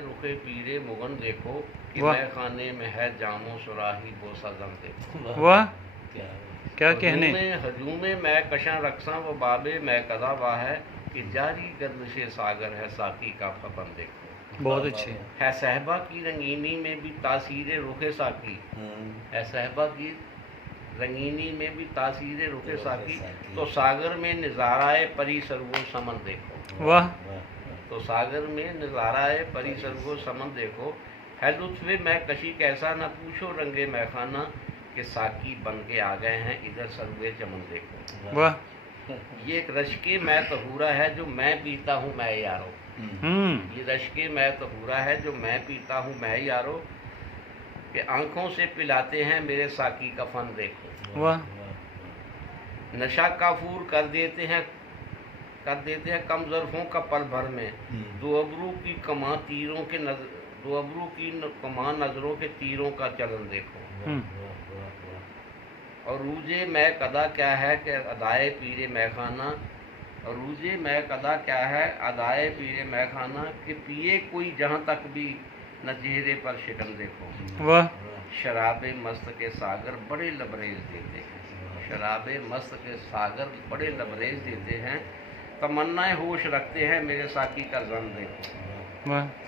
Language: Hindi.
रुखे पीरे मुगन देखो कि वाह। मैं खाने में है जामो सुराही बोसा दम देखो। वाह, क्या कहने। हजूमे मैं कशां रक्सां वो बाबे मैं कदा वाह है कि जारी गर्दिशे सागर है साकी का फपन देखो। बहुत अच्छे। है सहबा की रंगीनी में भी तासीर रुखे साकी, है सहबा की रंगीनी में भी तासीर रुखे साकी, तो सागर में नज़ाराए परी सरगो समन देखो। वाह। तो सागर में नज़ाराए परी सरगो समन देखो, है लुत्फ़े मैं कशी कैसा न पूछो रंगे मैखाना कि साकी बन के आ गए हैं इधर सरवे चमन देखो। वाह। ये एक रश्के मैं तहूरा है जो मैं पीता हूँ मैं यारो। ये रश्के मैं तहूरा है जो मैं पीता हूँ मैं यारो, कि आंखों से पिलाते हैं मेरे साकी का फन देखो। वाह। नशा काफूर कर देते हैं कम ज़र्फ़ों का पल भर में, दो अबरू की कमां तीरों के दो अबरू की कमां नज़रों के तीरों का चलन देखो। और रूजे मैं कदा क्या है कि अदाए पीरे मैखाना, और रूजे मैं कदा क्या है अदाए पीरे मैखाना, कि पिए कोई जहाँ तक भी न चेहरे पर शिकन देखो। वाह। शराबे मस्त के सागर बड़े लबरेज देते हैं, शराबे मस्त के सागर बड़े लबरेज देते हैं, तमन्नाएं होश रखते हैं मेरे साकी का ज़न देखो। वाह।